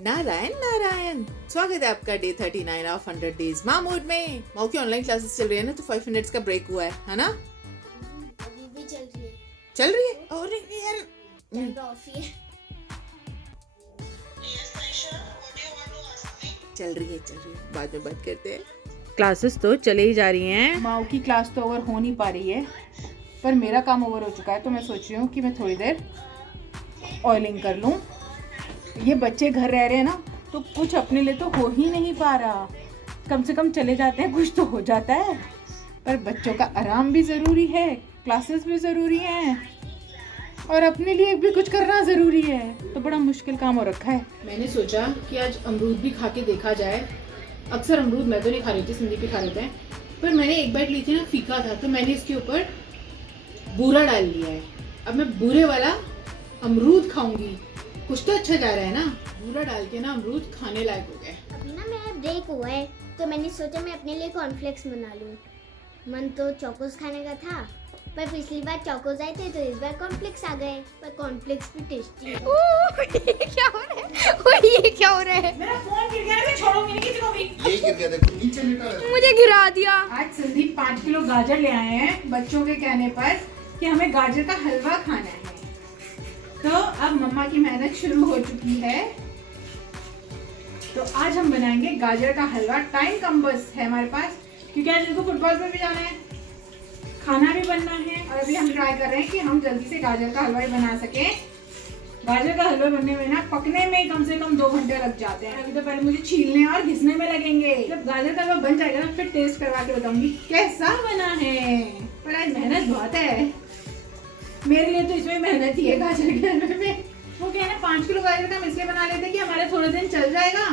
नारायण नारायण, स्वागत है आपका डे 39 ऑफ 100 डेज माँ मोड में। माँ की ऑनलाइन क्लासेस चल रही है ना, तो 5 मिनट्स का ब्रेक हुआ है ना? अभी भी चल रही है। चल रही है? अरे यार ऑफ ही है। चल रही है, बाद में बात करते हैं। क्लासेस तो चले ही जा रही हैं। माँ की क्लास तो ओवर हो नहीं पा रही है, पर मेरा काम ओवर हो चुका है, तो मैं सोच रही हूँ कि मैं थोड़ी देर ऑयलिंग कर लूँ। ये बच्चे घर रह रहे हैं ना, तो कुछ अपने लिए तो हो ही नहीं पा रहा। कम से कम चले जाते हैं, कुछ तो हो जाता है। पर बच्चों का आराम भी ज़रूरी है, क्लासेस भी ज़रूरी हैं, और अपने लिए भी कुछ करना ज़रूरी है। तो बड़ा मुश्किल काम हो रखा है। मैंने सोचा कि आज अमरूद भी खा के देखा जाए। अक्सर अमरूद मैं तो नहीं खा रही थी, संदीप भी खा लेते हैं, पर मैंने एक बाइट ली थी ना, फीका था, तो मैंने इसके ऊपर बूरा डाल लिया है। अब मैं बूरे वाला अमरूद खाऊंगी। कुछ तो अच्छा जा रहा है ना। बूरा डाल के ना अमरूद खाने लायक हो गए। अभी ना मेरा ब्रेक हुआ है, तो मैंने सोचा मैं अपने लिए कॉर्नफ्लेक्स बना लूँ। मन तो चोकोस खाने का था, पर पिछली बार चोकोस आए थे, तो इस बार कॉर्नफ्लेक्स आ गए। पर कॉर्नफ्लेक्स भी टेस्टी है। क्या हो रहा है? ये क्या हो रहा है? मेरा फोन गिर गया, मैं छोड़ूंगी नहीं किसी को भी। ये गिर गया, देखो नीचे लेटा है। मुझे गिरा दिया। आज संदीप 5 किलो गाजर ले आए हैं बच्चों के कहने पर कि हमें गाजर का हलवा खाना है। तो अब मम्मा की मेहनत शुरू हो चुकी है। तो आज हम बनाएंगे गाजर का हलवा। टाइम कम बस है हमारे पास, क्योंकि आज इसको फुटबॉल पे भी जाना है, खाना भी बनना है, और अभी हम ट्राई कर रहे हैं कि हम जल्दी से गाजर का हलवा ही बना सकें। गाजर का हलवा बनने में ना, पकने में कम से कम 2 घंटे लग जाते हैं। अभी तो पहले मुझे छीलने और घिसने में लगेंगे। जब गाजर का हलवा बन जाएगा ना, फिर टेस्ट करवा के बताऊंगी कैसा बना है। पर आज मेहनत बहुत है मेरे लिए, तो इसमें मेहनत ही है गाजर के हलवे में। वो क्या है ना, 5 किलो गाजर का हम इसलिए बना लेते हैं कि हमारे थोड़े दिन चल जाएगा,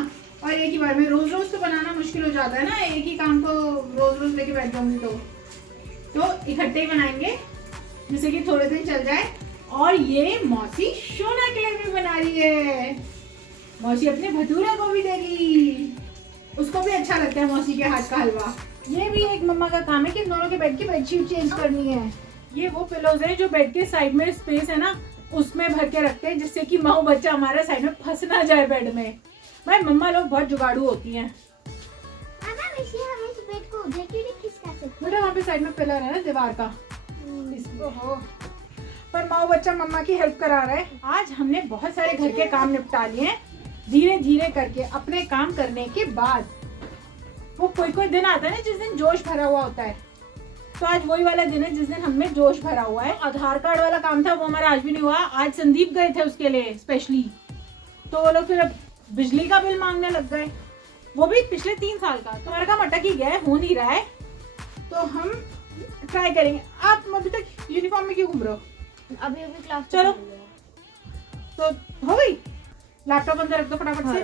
और एक ही बार में रोज रोज तो बनाना मुश्किल हो जाता है ना। एक ही काम को रोज रोज लेके बैठ जाऊंगी तो इकट्ठे ही बनाएंगे, जिससे कि थोड़े दिन चल जाए। और ये मौसी शोना के लिए भी बना रही है। मौसी अपने भटूरे को भी देगी, उसको भी अच्छा लगता है मौसी के हाथ का हलवा। ये भी एक मम्मा का काम है कि दोनों के बेड की बेडशीट चेंज करनी है। ये वो पिलोज है जो बेड के साइड में स्पेस है ना, उसमें भर के रखते हैं, जिससे कि माँ बच्चा हमारे साइड में फंस ना जाए बेड में। भाई मम्मा लोग बहुत जुगाड़ू होती हैं। हम इस बेड को उधर क्यों नहीं खिसका सकते? बेटा वहाँ पे साइड में पिलर है ना दीवार का, इसको पर माँ बच्चा मम्मा की हेल्प करा रहा है। आज हमने बहुत सारे घर के काम निपटा लिए हैं, धीरे धीरे करके। अपने काम करने के बाद वो कोई दिन आता है ना, जिस दिन जोश भरा हुआ होता है। तो आज वही वाला दिन है जिस दिन हमें जोश भरा हुआ है। आधार कार्ड वाला काम था, वो हमारा आज भी नहीं हुआ। आज संदीप गए थे उसके लिए स्पेशली, तो वो लोग फिर अब बिजली का बिल मांगने लग गए, वो भी पिछले 3 साल का। तो हमारा काम अटक ही गया है, हो नहीं रहा है, तो हम ट्राई करेंगे। आप अभी तक यूनिफॉर्म में क्यों घूम रहे हो? अभी क्लास चलो तो हो गई। लैपटॉप अंदर रख दो फटाफट से।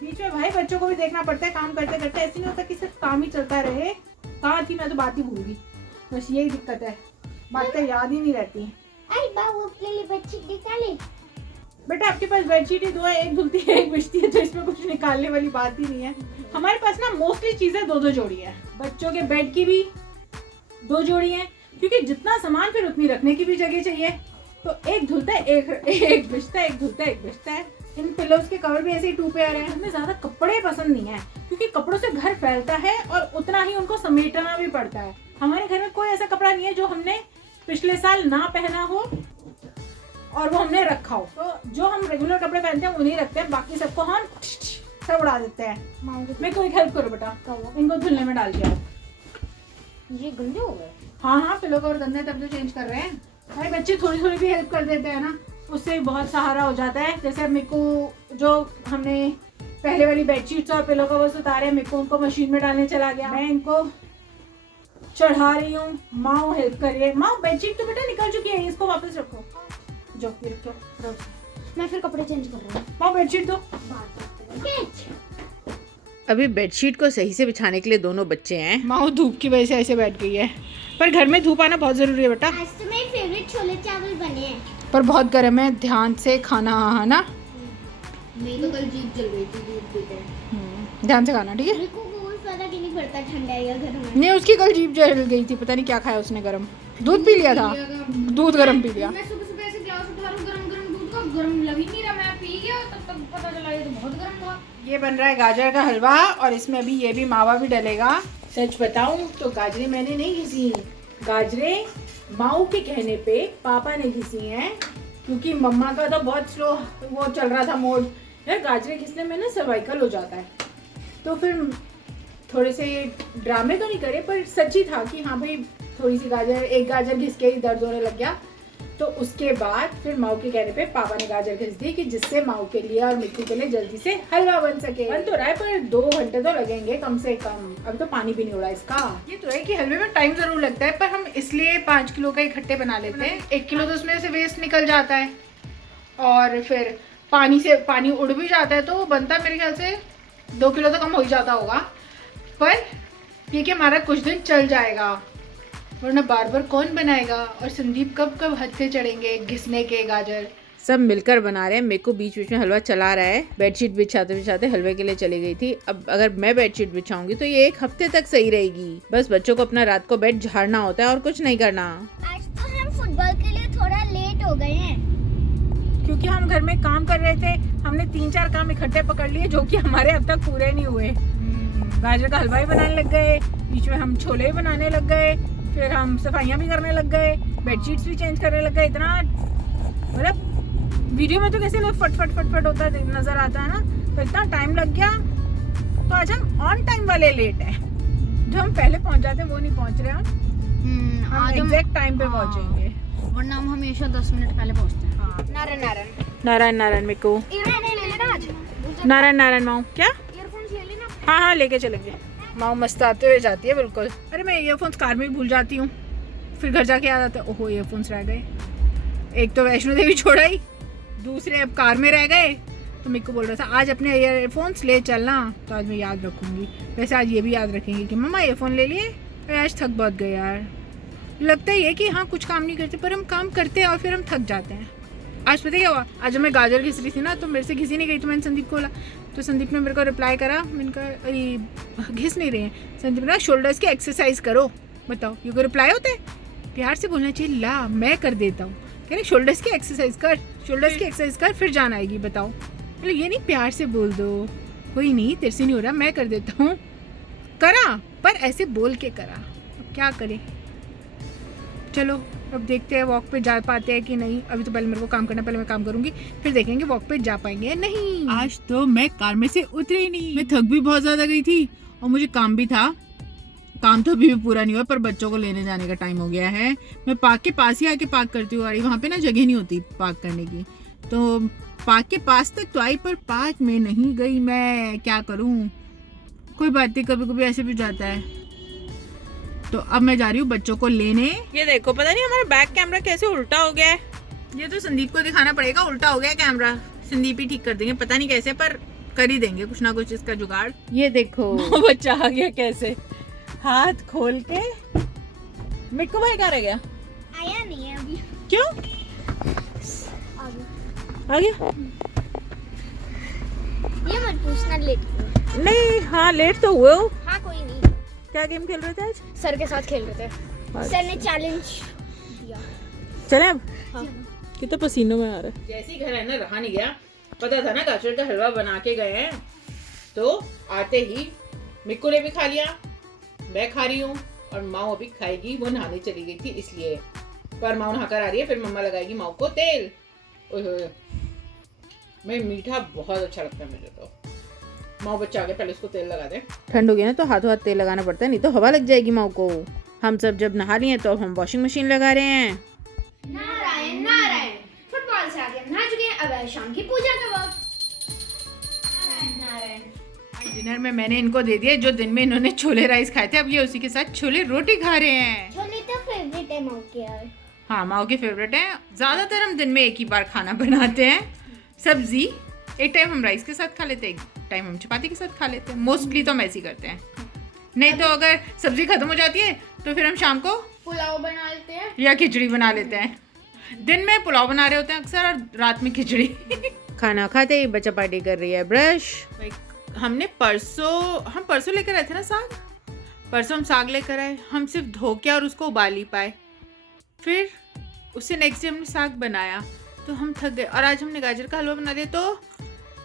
बीच में भाई बच्चों को भी देखना पड़ता है काम करते करते। ऐसे नहीं होता कि सिर्फ काम ही चलता रहे। कहाँ थी मैं, तो बात ही भूल गई। बस यही दिक्कत है, बातें याद ही नहीं रहती। अरे बाबू अपने लिए बेडशीट निकाले। बेटा आपके पास बेडशीट ही 2 है, एक धुलती है एक बिछती है, तो इसमें कुछ निकालने वाली बात ही नहीं है। हमारे पास ना मोस्टली चीजें 2-2 जोड़ी है। बच्चों के बेड की भी 2 जोड़ी है, क्योंकि जितना सामान फिर उतनी रखने की भी जगह चाहिए। तो एक धुलता है एक बिछता है, एक धुलता है एक बिछता है। इन पिलोज के कवर भी ऐसे ही 2 पे आ रहे हैं। हमें ज्यादा कपड़े पसंद नहीं है, क्योंकि कपड़ों से घर फैलता है और उतना ही उनको समेटना भी पड़ता है। हमारे घर में कोई ऐसा कपड़ा नहीं है जो हमने पिछले साल ना पहना हो और वो हमने रखा हो। तो जो हम रेगुलर कपड़े पहनते हैं वो नहीं रखते हैं, बाकी सबको हम सब उड़ा देते हैं। मैं कोई हेल्प करो बेटा, इनको धुलने में डाल के आओ। ये गंदे हो गए। हाँ पिलो कवर गंदे तब तो चेंज कर रहे हैं। भाई बच्चे थोड़ी थोड़ी भी हेल्प कर देते हैं ना, उससे बहुत सहारा हो जाता है। जैसे अब मेरे को जो हमने पहले वाली बेडशीट्स और पिलो कवर्स उतारे, मेरे को उनको मशीन में डालने चला गया। मैं इनको चढ़ा रही हूँ, माँ हेल्प कर रही है। माँ बेडशीट तो बेटा निकल चुकी है, इसको वापस रखो। जो ये रखो, मैं फिर कपड़े चेंज कर रहा हूँ। माँ बेडशीट दो। अभी बेडशीट को सही से बिछाने के लिए दोनों बच्चे हैं। माँ धूप की वजह से ऐसे बैठ गई है, पर घर में धूप आना बहुत जरूरी है बेटा। आज तो मेरे फेवरेट छोले चावल बने हैं, पर बहुत गर्म है, ध्यान से खाना है ना। मेरी तो कल जीभ जल रही थी दूध पीते। ध्यान से खाना, ठीक है। मेरे को कोई पता कि नहीं पड़ता ठंडा है या गर्म है। नहीं उसकी कल जीभ जल गई थी, पता नहीं क्या खाया उसने गरम। दूध पी लिया था, दूध गरम पी लिया। मैं सुबह सुबह ऐसे ग्लास उठा लूं गरम गरम दूध का, गरम लग ही नहीं रहा। मैं पी गया तब तक पता चला ये तो बहुत गर्म था। ये बन रहा है गाजर का हलवा और इसमें अभी ये भी मावा भी डलेगा। सच बताऊं तो गाजरें मैंने नहीं घिसी, गाजरें माऊ के कहने पे पापा ने घिसी हैं, क्योंकि मम्मा का तो बहुत स्लो वो चल रहा था मोड। यार गाजरें घिसने में ना सर्वाइकल हो जाता है, तो फिर थोड़े से ड्रामे तो नहीं करे पर सच्ची था कि हाँ भाई थोड़ी सी एक गाजर घिस के ही दर्द होने लग गया। तो उसके बाद फिर माऊ के कहने पे पापा ने गाजर घिस दी कि जिससे माऊ के लिए और मिट्टू के लिए जल्दी से हलवा बन सके। बन तो रहा है पर 2 घंटे तो लगेंगे कम से कम। अभी तो पानी भी नहीं उड़ा इसका। ये तो है कि हलवे में टाइम जरूर लगता है, पर हम इसलिए 5 किलो का इकट्ठे बना लेते हैं। 1 किलो तो उसमें से वेस्ट निकल जाता है और फिर पानी उड़ भी जाता है, तो बनता मेरे ख्याल से 2 किलो तो कम हो ही जाता होगा। पर ये कि हमारा कुछ दिन चल जाएगा, वरना बार बार कौन बनाएगा। और संदीप कब कब हद से चढ़ेंगे घिसने के गाजर। सब मिलकर बना रहे हैं। मेरे को बीच बीच में हलवा चला रहा है। बेडशीट बिछाते बिछाते हलवे के लिए चली गई थी। अब अगर मैं बेडशीट बिछाऊंगी तो ये 1 हफ्ते तक सही रहेगी। बस बच्चों को अपना रात को बेड झाड़ना होता है और कुछ नहीं करना। आज तो हम फुटबॉल के लिए थोड़ा लेट हो गए हैं, क्योंकि हम घर में काम कर रहे थे। हमने 3-4 काम इकट्ठे पकड़ लिए जो कि हमारे अब तक पूरे नहीं हुए। गाजर का हलवा ही बनाने लग गए, बीच में हम छोले बनाने लग गए, फिर हम सफाइयाँ भी करने लग गए, बेडशीट्स भी चेंज करने लग गए। इतना मतलब वीडियो में तो कैसे लोग फट फट फट फट होता नजर आता है ना, तो इतना टाइम लग गया। तो आज हम ऑन टाइम वाले लेट हैं। जो हम पहले पहुंच जाते हैं वो नहीं पहुंच रहे हम। आज हम एग्जैक्ट टाइम पे पहुंचेंगे, वरना हम हमेशा 10 मिनट पहले पहुंचते हैं। हाँ। नारायण नारायण मेरे को ले लेना आज। नारायण माऊ क्या? ईयरफोन्स ले लेना। हाँ लेके चलेंगे। माँ मस्त आते हुए जाती है बिल्कुल। अरे मैं ईयरफोन्स कार में भी भूल जाती हूँ, फिर घर जाके याद आता है ओहो ईयरफोन्स रह गए। एक तो वैष्णो देवी छोड़ा ही, दूसरे अब कार में रह गए। तो मेरे को बोल रहा था आज अपने ईयरफोन्स ले चलना, तो आज मैं याद रखूँगी। वैसे आज ये भी याद रखेंगे कि मम्मा ईयरफोन ले लिए। अरे आज थक बहुत गए यार। लगता ही है कि हाँ कुछ काम नहीं करते, पर हम काम करते हैं और फिर हम थक जाते हैं। आज पता क्या हुआ, आज मैं गाजर घिस रही थी ना, तो मेरे से घिसी नहीं गई, तो मैंने संदीप को बोला, तो संदीप ने मेरे को रिप्लाई करा। मैंने कहा अरे घिस नहीं रहे हैं। संदीप ने शोल्डर्स की एक्सरसाइज करो। बताओ ये कोई रिप्लाई होता है? प्यार से बोलना चाहिए, ला मैं कर देता हूँ। कह रहे शोल्डर्स की एक्सरसाइज कर, शोल्डर्स की एक्सरसाइज कर फिर जान आएगी। बताओ मतलब ये नहीं प्यार से बोल दो, कोई नहीं तेरे से नहीं हो रहा मैं कर देता हूँ। करा पर ऐसे बोल के करा, अब क्या करें। चलो अब देखते हैं वॉक पे जा पाते हैं कि नहीं। अभी तो पहले मेरे को काम करना, पहले मैं काम करूंगी, फिर देखेंगे वॉक पे जा पाएंगे या नहीं। आज तो मैं कार में से उतरी ही नहीं, मैं थक भी बहुत ज्यादा गई थी और मुझे काम भी था। काम तो अभी भी पूरा नहीं हुआ, पर बच्चों को लेने जाने का टाइम हो गया है। मैं पार्क के पास ही आके पार्क करती हूँ, वहाँ पे ना जगह नहीं होती पार्क करने की, तो पार्क के पास तक तो आई पर पार्क में नहीं गई। मैं क्या करूँ, कोई बात नहीं, कभी कभी ऐसे भी जाता है। तो अब मैं जा रही हूँ बच्चों को लेने। ये देखो पता नहीं हमारा बैक कैमरा कैसे उल्टा हो गया है। ये तो संदीप को दिखाना पड़ेगा, उल्टा हो गया कैमरा। संदीप ही ठीक कर देंगे, पता नहीं कैसे, पर कर ही देंगे कुछ ना कुछ इसका जुगाड़। ये देखो बच्चा आ गया कैसे, हाथ खोल के। मिट्टू भाई कहाँ रह गया? आया नहीं है अभी। क्यों आ गया? ये मत पूछना लेट नहीं हाँ लेट तो हुए हो। हाँ कोई नहीं। क्या गेम खेल रहे थे आज? सर के साथ खेल रहे थे। सर ने चैलेंज दिया। चले अब। हाँ। कितना पसीनों में आ रहा है। जैसे ही घर है ना रहा नहीं गया, पता था ना गाजर का हलवा बना के गए हैं, तो आते ही मिक्कू ने भी खा लिया, मैं खा रही हूँ और माँ अभी खाएगी। वो नहाने चली गई थी इसलिए, पर माँ नहाकर आ रही है, फिर मम्मा लगाएगी माँ को तेल। ओए मैं मीठा बहुत अच्छा लगता है मुझे तो। माँ बच्चा आगे पहले उसको तेल लगा दे। ठंड हो गया ना तो हाथों हाथ तेल लगाना पड़ता है, नहीं तो हवा लग जाएगी माँ को। हम सब जब नहा लिए तो अब हम वॉशिंग मशीन लगा रहे हैं। नारायण नारायण, फुटबॉल से आगे हम नहा चुके हैं, अब है शाम की पूजा का वक्त। नारायण डिनर में मैंने इनको दे दिया, जो दिन में इन्होंने छोले राइस खाए थे, अब ये उसी के साथ छोले रोटी खा रहे हैं। छोले तो फेवरेट है माँ के यार। हाँ माँ के फेवरेट है। ज्यादातर हम दिन में एक ही बार खाना बनाते हैं। सब्जी एक टाइम हम राइस के साथ खा लेते हैं, एक टाइम हम चपाती के साथ खा लेते हैं। मोस्टली तो हम ऐसे ही करते हैं। नहीं तो अगर सब्जी खत्म हो जाती है तो फिर हम शाम को पुलाव बना लेते हैं या खिचड़ी बना लेते हैं। दिन में पुलाव बना रहे होते हैं अक्सर और रात में खिचड़ी। खाना खाते ही बच्चा पार्टी कर रही है ब्रश। हम परसों लेकर आए थे ना साग, परसों हम साग लेकर आए, हम सिर्फ धो के और उसको उबाल ही पाए। फिर उससे नेक्स्ट डे हमने साग बनाया तो हम थक गए, और आज हमने गाजर का हलवा बना दिया तो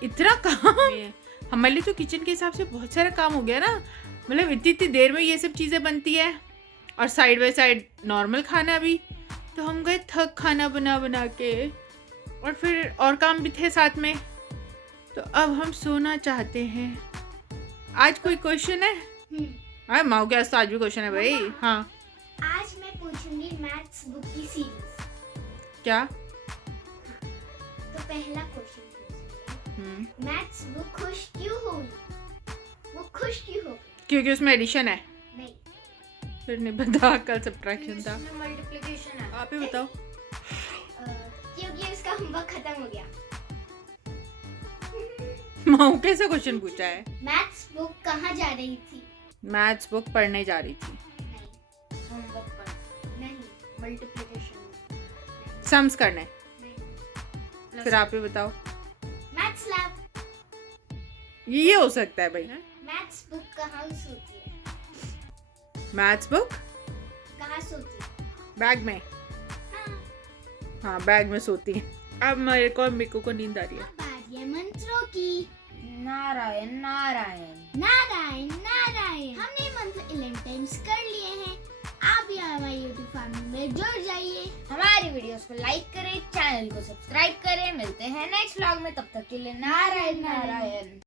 इतना काम है हमारे लिए तो किचन के हिसाब से बहुत सारा काम हो गया ना, मतलब इतनी इतनी देर में ये सब चीज़ें बनती है और साइड बाय साइड नॉर्मल खाना भी। तो हम गए थक खाना बना बना के, और फिर और काम भी थे साथ में, तो अब हम सोना चाहते हैं। आज कोई क्वेश्चन है? अरे माओ के आज तो आज भी क्वेश्चन है भाई। हाँ आज मैं पूछूंगी मैथ्स बुक की सीरीज। क्या? तो पहला क्वेश्चन, मैथ्स बुक खुश क्यों हुई? वो खुश क्यों हो गई? क्योंकि उसमें एडिशन है। नहीं, फिर नहीं पता, कल सब्ट्रैक्शन था। मल्टीप्लिकेशन है। आप ही बताओ। क्योंकि उसका होमवर्क खत्म हो गया। माओ कैसा क्वेश्चन पूछा है? मैथ्स बुक कहाँ जा रही थी? मैथ्स बुक पढ़ने जा रही थी। नहीं, होमवर्क पर नहीं, मल्टीप्लिकेशन सम्स करने। नहीं, फिर आप ही बताओ। Maths lab. ये हो सकता है भाई। मैथ्स बुक कहाँ सोती है? मैथ्स बुक कहाँ सोती है? बैग में। हाँ। हाँ बैग में सोती है। अब मेरे को मिक्कू को नींद आ रही है। अब बारी है मंत्रों की। नारायण नारायण नारायण नारायण। हमने मंत्र 11 टाइम्स कर लिए हैं। आप भी हमारे यूट्यूब फैमिली में जुड़ जाइए। हमारी वीडियोस को लाइक करें, चैनल को सब्सक्राइब करें। मिलते हैं नेक्स्ट व्लॉग में, तब तक के लिए नारायण नारायण।